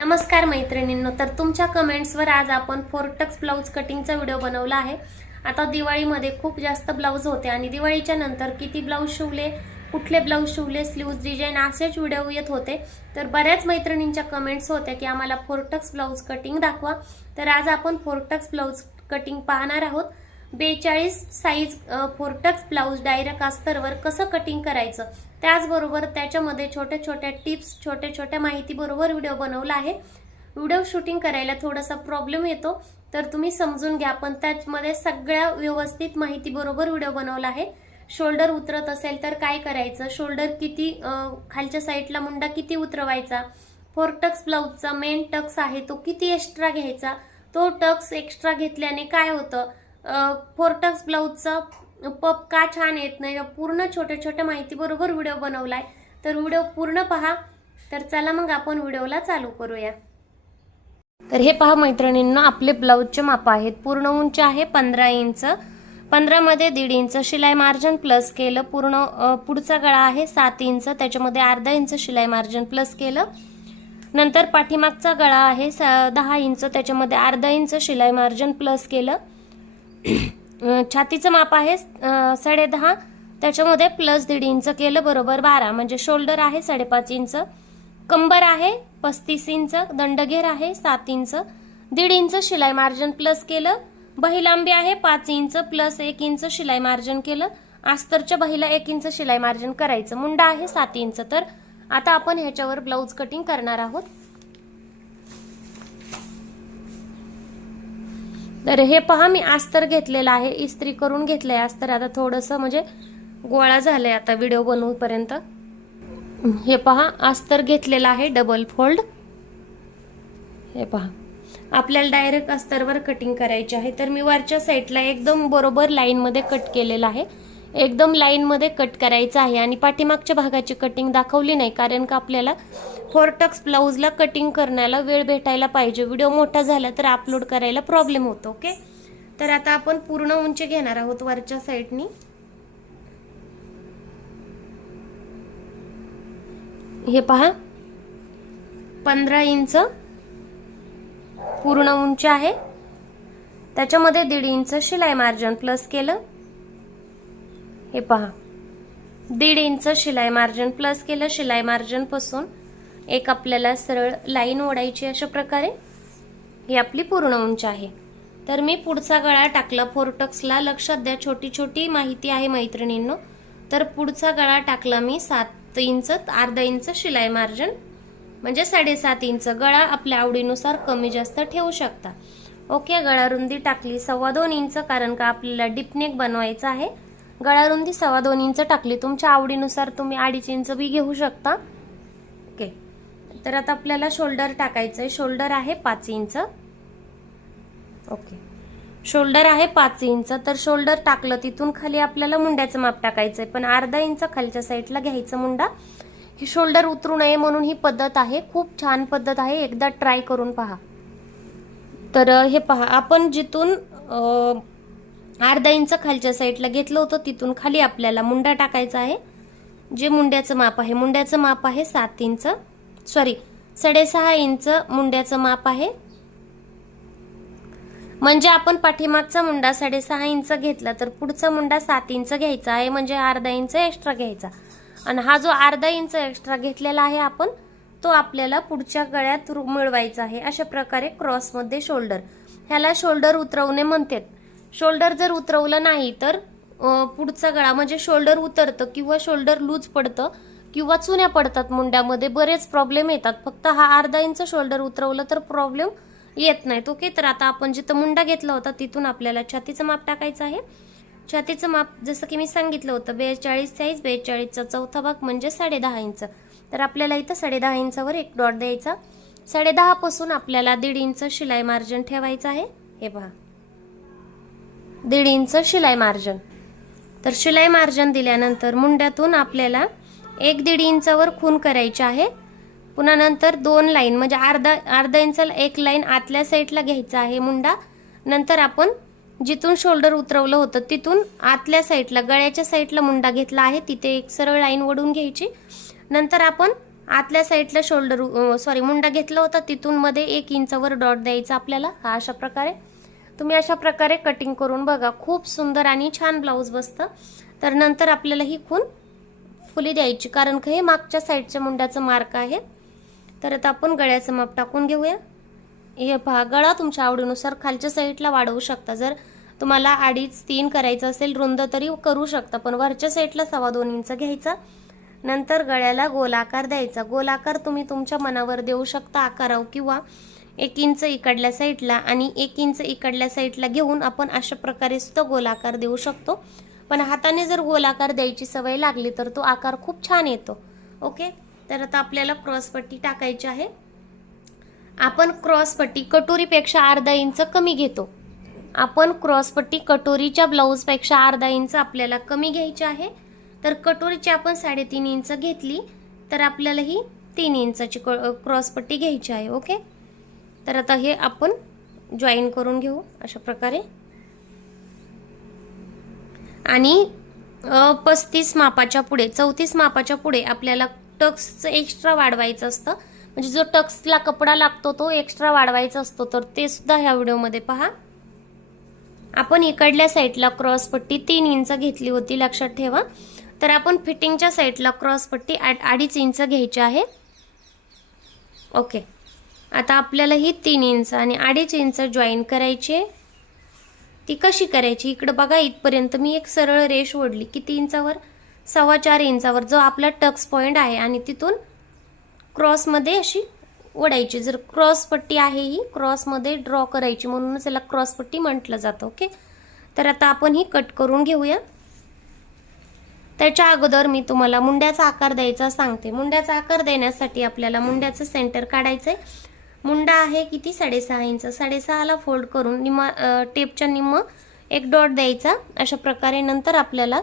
नमस्कार मैत्रिणींनो, तर तुमच्या कमेंट्सवर आज आपण फोरटक्स ब्लाउज कटिंगचा व्हिडिओ बनवला आहे। आता दिवाळीमध्ये खूप जास्त ब्लाउज होते आणि दिवाळीच्या नंतर किती ब्लाउज शिवले, कुठले ब्लाउज शिवले, स्लीव्ज डिझाइन असेच व्हिडिओ येत होते। तर बऱ्याच मैत्रिणींच्या कमेंट्स होत्या की आम्हाला फोरटक्स ब्लाउज कटिंग दाखवा। तर आज आपण फोरटक्स ब्लाउज कटिंग पाहणार आहोत। 42 साइज फोरटक्स ब्लाउज डायरेक्ट अस्तरवर कसं कटिंग करायचं, त्याचबरोबर त्याच्यामध्ये छोट्या छोट्या टिप्स, छोट्या छोट्या माहिती बरोबर व्हिडिओ बनवला आहे। व्हिडिओ शूटिंग करायला थोडासा प्रॉब्लेम येतो, तर तुम्ही समजून घ्या, पण त्यामध्ये सगळ्या व्यवस्थित माहिती बरोबर व्हिडिओ बनवला आहे। शोल्डर उतरत असेल तर काय करायचं, शोल्डर किती खालच्या साईडला मुंडा किती उतरवायचा, फोरटक्स ब्लाउजचा मेन टक्स आहे तो किती एक्स्ट्रा घ्यायचा, तो टक्स एक्स्ट्रा घेतल्याने काय होतं, फोरटक्स ब्लाउजचा पप का छान येत नाही, पूर्ण छोट्या छोट्या माहिती बरोबर व्हिडिओ बनवलाय। तर व्हिडिओ पूर्ण पहा। तर चला मग आपण व्हिडिओला चालू करूया। तर हे पहा मैत्रिणींनो, आपले ब्लाउजचे माप आहेत। पूर्ण उंची आहे 15 इंच, 15 मध्ये 1.5 इंच शिलाई मार्जिन प्लस केलं। पूर्ण पुढचा गळा आहे 7 इंच, त्याच्यामध्ये अर्धा इंच शिलाई मार्जिन प्लस केलं। नंतर पाठीमागचा गळा आहे 10 इंच, त्याच्यामध्ये अर्धा इंच शिलाई मार्जिन प्लस केलं। छातीचं माप आहे 10.5, त्याच्यामध्ये प्लस 1.5 इंच केलं, बरोबर 12। म्हणजे शोल्डर आहे 5.5 इंच, कंबर आहे 35 इंच, दंडघेर आहे 7 इंच, 1.5 इंच शिलाई मार्जिन प्लस केलं। बही लांबी आहे 5 इंच प्लस 1 इंच शिलाई मार्जिन केलं। अस्तरच्या बहीला 1 इंच शिलाई मार्जिन करायचं। मुंडा आहे 7 इंच। तर आता आपण ह्याच्यावर ब्लाउज कटिंग करणार आहोत। तर हे पहा, मी अस्तर घेतलेला आहे, इस्त्री करून घेतलंय अस्तर। आता थोडंसं म्हणजे गोळा झालंय आता व्हिडिओ बनवूपर्यंत। हे पहा, अस्तर घेतलेला आहे डबल फोल्ड। हे पहा, आपल्याला डायरेक्ट अस्तरवर कटिंग करायची आहे। तर मी वरच्या साईडला एकदम बरोबर लाईन मध्ये कट केलेला आहे, एकदम लाईन मध्ये कट करायचं आहे। आणि पाठीमागच्या भागाची कटिंग दाखवली नाही, कारण का आपल्याला फोरटक्स ब्लाउजला कटिंग करण्याला वेळ भेटायला पाहिजे। व्हिडिओ मोठा झाला तर अपलोड करायला प्रॉब्लेम होतो। ओके, तर आता आपण पूर्ण उंची घेणार आहोत वरच्या साईडनी। हे पहा, 15 इंच पूर्ण उंची आहे, त्याच्यामध्ये 1.5 इंच शिलाई मार्जिन प्लस केलं। हे पहा, 1.5 इंच शिलाई मार्जिन प्लस केलं। शिलाई मार्जिन पासून एक आपल्याला सरळ लाईन ओढायची अशा प्रकारे। ही आपली पूर्ण उंची आहे। तर मी पुढचा गळा टाकला फोरटक्सला। लक्षात द्या, छोटी छोटी माहिती आहे मैत्रिणींनो। तर पुढचा गळा टाकला मी 7 इंच, अर्धा इंच शिलाई मार्जिन म्हणजे 7.5 इंच। गळा आपल्या आवडीनुसार कमी जास्त ठेवू शकता। ओके, गळा रुंदी टाकली 2.25 इंच, कारण का आपल्याला डिपनेक बनवायचा आहे। गळा रुंदी 2.25 इंच टाकली, तुमच्या आवडीनुसार तुम्ही 2.5 इंच बी घेऊ शकता। ओके, तर आता आपल्याला शोल्डर टाकायचंय। शोल्डर आहे 5 इंच। ओके, शोल्डर आहे 5 इंच। तर शोल्डर टाकलं, तिथून खाली आपल्याला मुंड्याचं माप टाकायचंय, पण अर्धा इंच खालच्या साईडला घ्यायचं मुंडा। ही शोल्डर उतरू नये म्हणून ही पद्धत आहे, खूप छान पद्धत आहे, एकदा ट्राय करून पहा। तर हे पहा, आपण जिथून अर्धा इंच खालच्या साईडला घेतलं होतं तिथून खाली आपल्याला मुंडा टाकायचा आहे। जे मुंड्याचं माप आहे, मुंड्याचं माप आहे 7 इंच, सॉरी 6.5 इंच मुंड्याचं माप आहे। म्हणजे आपण पाठीमागचा मुंडा 6.5 इंच घेतला, तर पुढचा मुंडा 7 इंच घ्यायचा आहे, म्हणजे अर्धा इंच एक्स्ट्रा घ्यायचा। आणि हा जो अर्धा इंच एक्स्ट्रा घेतलेला आहे आपण, तो आपल्याला पुढच्या गळ्यात मिळवायचा आहे। अशा प्रकारे क्रॉस मध्ये शोल्डर, ह्याला शोल्डर उतरवणे म्हणतात। शोल्डर जर उतरवलं नाही तर पुढचा गळा म्हणजे शोल्डर उतरतं किंवा शोल्डर लूज पडतं किंवा चुन्या पडतात मुंड्यामध्ये, बरेच प्रॉब्लेम येतात। फक्त हा अर्धा इंच शोल्डर उतरवलं तर प्रॉब्लेम येत नाहीत। ओके, तर आता आपण जिथं मुंडा घेतला होता तिथून आपल्याला छातीचं माप टाकायचं आहे। छातीचं माप जसं की मी सांगितलं होतं 42 साईज, 42चा चौथा भाग म्हणजे 10.5 इंच। तर आपल्याला इथं 10.5 इंचावर एक डॉट द्यायचा। 10.5 पासून आपल्याला 1.5 इंच शिलाई मार्जिन ठेवायचं आहे। हे पहा, 1.5 इंच शिलाई मार्जिन। तर शिलाई मार्जिन दिल्यानंतर मुंड्यातून आपल्याला 1-1.5 इंचावर खून करायची आहे। पुन्हा नंतर 2 लाईन म्हणजे अर्धा इंचाला एक लाईन आतल्या साईडला घ्यायचा आहे मुंडा। नंतर आपण जिथून शोल्डर उतरवलं होतं तिथून आतल्या साईडला गळ्याच्या साईडला मुंडा घेतला आहे, तिथे एक सरळ लाईन ओढून घ्यायची। नंतर आपण आतल्या साईडला शोल्डर मुंडा घेतला होता तिथून मध्ये 1 इंचावर डॉट द्यायचा आपल्याला. हा अशा प्रकारे तुम्ही अशा प्रकारे कटिंग करून बघा, खूप सुंदर आणि छान ब्लाऊज बसतं. तर नंतर आपल्याला ही खून फुली द्यायची, कारण की हे मागच्या साईडच्या मुंड्याचं मार्क आहे. तर आता आपण गळ्याचं माप टाकून घेऊया. हे पहा, गळा तुमच्या आवडीनुसार खालच्या साईडला वाढवू शकता. जर तुम्हाला 2.5-3 करायचं असेल रुंद तरी करू शकता, पण वरच्या साईडला 2.25 इंच घ्यायचा. नंतर गळ्याला गोलाकार द्यायचा. गोलाकार तुम्ही तुमच्या मनावर देऊ शकता आकारावर, किंवा 1 इंच इकडल्या साईडला आणि 1 इंच इकडल्या साईडला घेऊन आपण अशा प्रकारे सुद्धा गोलाकार देऊ शकतो. पण हाताने जर गोलाकार द्यायची सवय लागली तर तो आकार खूप छान येतो. ओके, तर आता आपल्याला क्रॉसपट्टी टाकायची आहे. आपण क्रॉसपट्टी कटोरीपेक्षा अर्धा इंच कमी घेतो. आपण क्रॉसपट्टी कटोरीच्या ब्लाऊजपेक्षा अर्धा इंच आपल्याला कमी घ्यायची आहे. तर कटोरीची आपण 3.5 इंच घेतली तर आपल्याला ही 3 इंचाची क्रॉसपट्टी घ्यायची आहे. ओके, तर आता हे आपण जॉईन करून घेऊ अशा प्रकारे. आणि 35 मापाच्या पुढे 34 मापाच्या पुढे आपल्याला टक्सचं एक्स्ट्रा वाढवायचं असतं. म्हणजे जो टक्सला कपडा लागतो तो एक्स्ट्रा वाढवायचा असतो. तर ते सुद्धा ह्या व्हिडिओमध्ये पहा. आपण इकडल्या साईडला क्रॉसपट्टी 3 इंच घेतली होती, लक्षात ठेवा. तर आपण फिटिंगच्या साईडला क्रॉसपट्टी 2.5 इंच घ्यायची आहे. ओके, आता आपल्याला ही 3 इंच आणि 2.5 इंच जॉईन करायची आहे. ती कशी करायची, इकडे बघा, इथपर्यंत मी एक सरळ रेष ओढली. किती इंचावर? 4.25 इंचावर, जो आपला टक्स पॉइंट आहे. आणि तिथून क्रॉसमध्ये अशी ओढायची. जर क्रॉसपट्टी आहे ही क्रॉसमध्ये ड्रॉ करायची, म्हणूनच याला क्रॉसपट्टी म्हटलं जातं. ओके, तर आता आपण ही कट करून घेऊया. त्याच्या अगोदर मी तुम्हाला मुंड्याचा आकार द्यायचा सांगते. मुंड्याचा आकार देण्यासाठी आपल्याला मुंड्याचं सेंटर काढायचंय. मुंडा आहे किती? 6.5 इंच. 6.5ला फोल्ड करून टेपच्या निम्म एक डॉट द्यायचा अशा प्रकारे. नंतर आपल्याला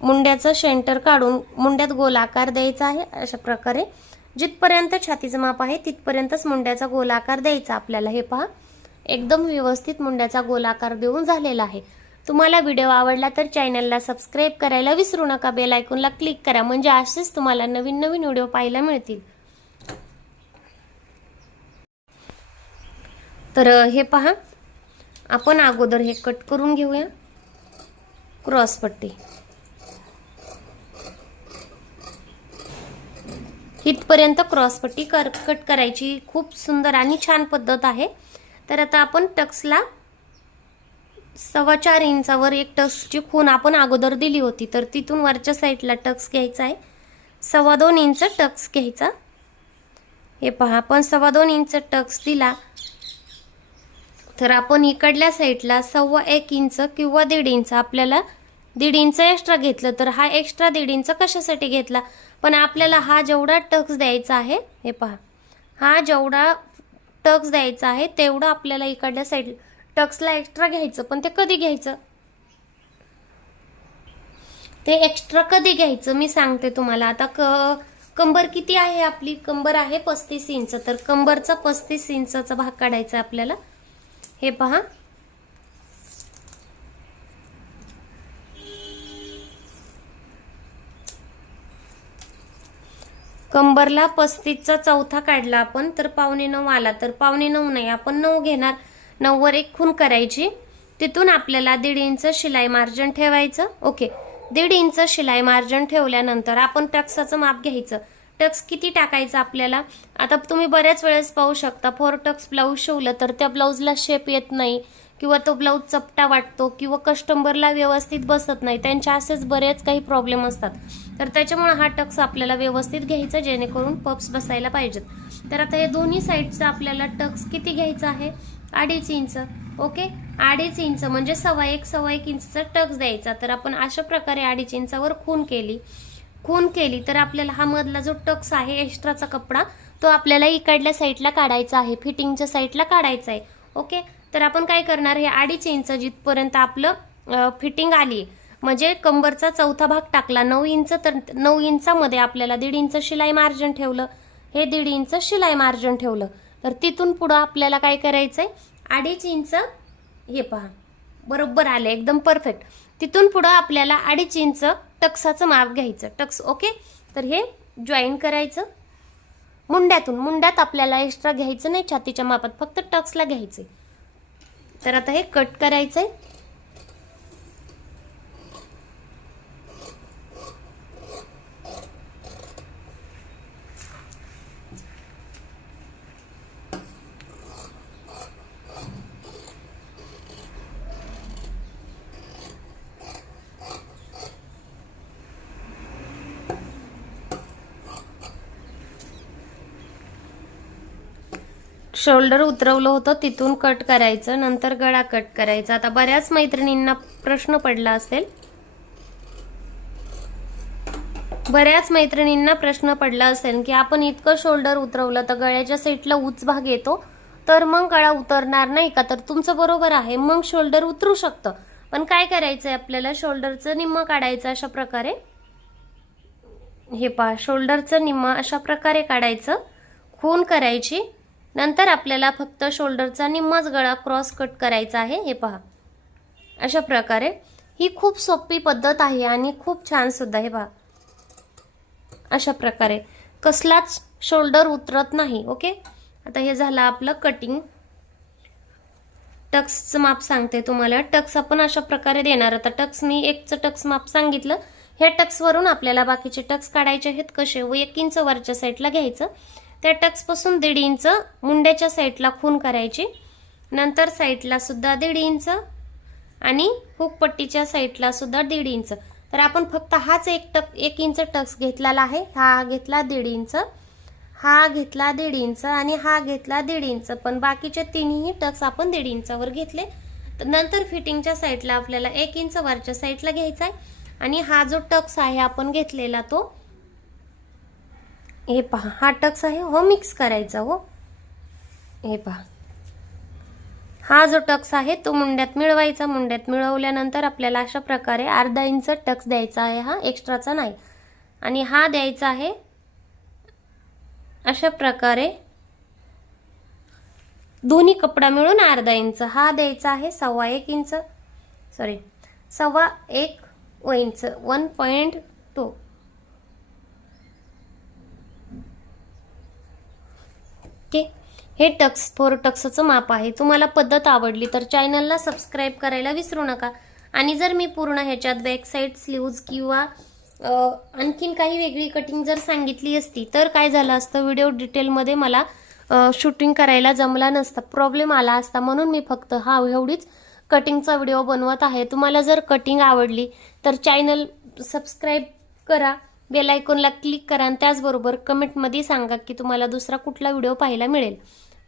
मुंड्याचं सेंटर काढून मुंड्यात गोलाकार द्यायचा आहे अशा प्रकारे. जिथपर्यंत छातीचं माप आहे तिथपर्यंतच मुंड्याचा गोलाकार द्यायचा आपल्याला. हे पहा, एकदम व्यवस्थित मुंड्याचा गोलाकार देऊन झालेला आहे. तुम्हाला व्हिडिओ आवडला तर चॅनलला सबस्क्राईब करायला विसरू नका. बेल आयकॉनला क्लिक करा, म्हणजे असेच तुम्हाला नवीन नवीन व्हिडिओ पाहायला मिळतील. तर हे पहा, आपण अगोदर हे कट करून घेऊया क्रॉसपट्टी. इथपर्यंत क्रॉसपट्टी कट करायची. खूप सुंदर आणि छान पद्धत आहे. तर आता आपण टक्सला 4.25 इंचावर एक टक्सची खूण आपण अगोदर दिली होती, तर तिथून वरच्या साईडला टक्स घ्यायचा आहे. 2.25 इंच टक्स घ्यायचा. हे पहा, आपण 2.25 इंच टक्स दिला तर आपण इकडल्या साईडला 1.25 इंच किंवा 1.5 इंच, आपल्याला 1.5 इंच एक्स्ट्रा घेतलं. तर हा एक्स्ट्रा 1.5 इंच कशासाठी घेतला? पण आपल्याला हा जेवढा टक्स द्यायचा आहे, हे पहा, हा जेवढा टक्स द्यायचा आहे तेवढा आपल्याला इकडल्या साईड टक्सला एक्स्ट्रा घ्यायचं. पण ते कधी घ्यायचं, ते एक्स्ट्रा कधी घ्यायचं मी सांगते तुम्हाला. आता कंबर किती आहे आपली? कंबर आहे 35 इंच. तर कंबरचा 35 इंचाचा भाग काढायचा आपल्याला. हे पहा, कंबरला 35चा चौथा काढला आपण, तर 8.25 आला. तर 8.25 नाही, आपण 9 घेणार. 9 वर एक खूण करायची. तिथून आपल्याला 1.5 इंच शिलाई मार्जिन ठेवायचं. ओके, 1.5 इंच शिलाई मार्जिन ठेवल्यानंतर आपण टक्साचं माप घ्यायचं. टक्स किती टाकायचं आपल्याला? आता तुम्ही बऱ्याच वेळेस पाहू शकता, 4 टक्स ब्लाऊज शिवलं तर त्या ब्लाऊजला शेप येत नाही, किंवा तो ब्लाऊज चपटा वाटतो, किंवा कस्टमरला व्यवस्थित बसत नाही. त्यांचे असेच बरेच काही प्रॉब्लेम असतात. तर त्याच्यामुळे हा टक्स आपल्याला व्यवस्थित घ्यायचा, जेणेकरून पप्स बसायला पाहिजेत. तर आता हे दोन्ही साईडचा आपल्याला टक्स किती घ्यायचा आहे? 2.5 इंच. ओके, 2.5 इंच म्हणजे 1.25 इंचचा टक्स द्यायचा. तर आपण अशा प्रकारे 2.5 इंचावर खूण केली तर आपल्याला हा मधला जो टक्स आहे एक्स्ट्राचा कपडा, तो आपल्याला इकडल्या साईडला काढायचा आहे, फिटिंगच्या साईडला काढायचा आहे. ओके, तर आपण काय करणार, हे 2.5 इंच जिथपर्यंत आपलं फिटिंग आली, म्हणजे कंबरचा चौथा भाग टाकला 9 इंच. तर 9 इंचामध्ये आपल्याला 1.5 इंच शिलाई मार्जिन ठेवलं. हे 1.5 इंच शिलाई मार्जिन ठेवलं. तर तिथून पुढं आपल्याला काय करायचंय, 2.5 इंच, हे पहा बरोबर आले, एकदम परफेक्ट. तिथून पुढं आपल्याला 2.5 इंच टक्साचं माप घ्यायचं. टक्स. ओके, तर हे जॉईन करायचं मुंड्यात आपल्याला एक्स्ट्रा घ्यायचं नाही छातीच्या मापात, फक्त टक्सला घ्यायचे. तर आता हे कट करायचंय. शोल्डर उतरवलं होतं तिथून कट करायचं, नंतर गळा कट करायचा. आता बऱ्याच मैत्रिणींना प्रश्न पडला असेल, की आपण इतकं शोल्डर उतरवलं तर गळ्याच्या साईडला उच भाग येतो, तर मग गळा उतरणार नाही का? तर तुमचं बरोबर आहे, मग शोल्डर उतरू शकतं. पण काय करायचंय आपल्याला, शोल्डरचं निम्म काढायचं अशा प्रकारे. हे पहा, शोल्डरचं निम्म अशा प्रकारे काढायचं, खून करायची. नंतर आपल्याला फक्त शोल्डरचा निम्माच गळा क्रॉस कट करायचा आहे. हे पहा अशा प्रकारे. ही खूप सोपी पद्धत आहे आणि खूप छान सुद्धा. हे पहा अशा प्रकारे कसलाच शोल्डर उतरत नाही. ओके, आता हे झालं आपलं कटिंग. टक्सचं माप सांगते तुम्हाला. टक्स आपण अशा प्रकारे देणार. आता टक्स मी 1चं टक्स माप सांगितलं. ह्या टक्सवरून आपल्याला बाकीचे टक्स काढायचे आहेत. कसे? 1 इंच वरच्या साईडला घ्यायचं, त्या टक्सपासून 1.5 इंच मुंड्याच्या साईडला खून करायची, नंतर साईडला सुद्धा 1.5 इंच आणि हुकपट्टीच्या साईडला सुद्धा 1.5 इंच. तर आपण फक्त हाच 1 इंच टक्स घेतलेला आहे. हा घेतला 1.5 इंच, हा घेतला 1.5 इंच आणि हा घेतला 1.5 इंच. पण बाकीचे तिन्ही टक्स आपण 1.5 इंचावर घेतले. तर नंतर फिटिंगच्या साईडला आपल्याला 1 इंच वरच्या साईडला घ्यायचा आहे आणि हा जो टक्स आहे आपण घेतलेला तो, हे पहा हा टक्स आहे हो, मिक्स करायचा हो. हे पहा हा जो टक्स आहे तो मुंड्यात मिळवायचा. मुंड्यात मिळवल्यानंतर आपल्याला अशा प्रकारे 1/2 इंच टक्स द्यायचा आहे, हा एक्स्ट्राचा नाही. आणि हा द्यायचा आहे अशा प्रकारे, दोन्ही कपडा मिळून 1/2 इंच. हा द्यायचा आहे 1.25 इंच, सॉरी 1.25 इंच, 1.2. हे टक्स 4 टक्सचं माप आहे. तुम्हाला पद्धत आवडली तर चॅनलला सबस्क्राईब करायला विसरू नका. आणि जर मी पूर्ण ह्याच्यात बॅक साईड स्लीव्ज किंवा आणखीन काही वेगळी कटिंग जर सांगितली असती तर काय झालं असतं, व्हिडिओ डिटेलमध्ये मला शूटिंग करायला जमला नसता, प्रॉब्लेम आला असता. म्हणून मी फक्त एवढीच कटिंगचा व्हिडिओ बनवत आहे. तुम्हाला जर कटिंग आवडली तर चॅनल सबस्क्राईब करा, बेल आयकॉनला क्लिक करा आणि त्याचबरोबर कमेंटमध्ये सांगा की तुम्हाला दुसरा कुठला व्हिडिओ पाहायला मिळेल.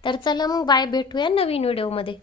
तर चला मग बाय, भेटूया नवीन व्हिडिओमध्ये.